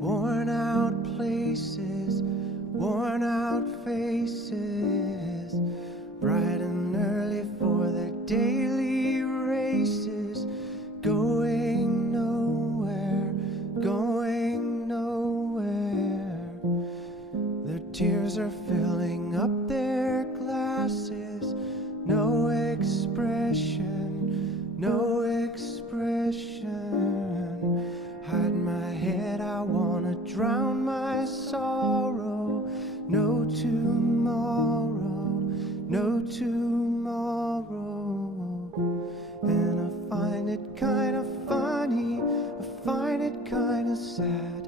Worn out places, worn out faces, bright and early for their daily races, going nowhere, going nowhere. Their tears are filling up their glasses, no expression, no expression. Hide my head, I wanna drown my sorrow. No tomorrow, no tomorrow. And I find it kinda funny, I find it kinda sad.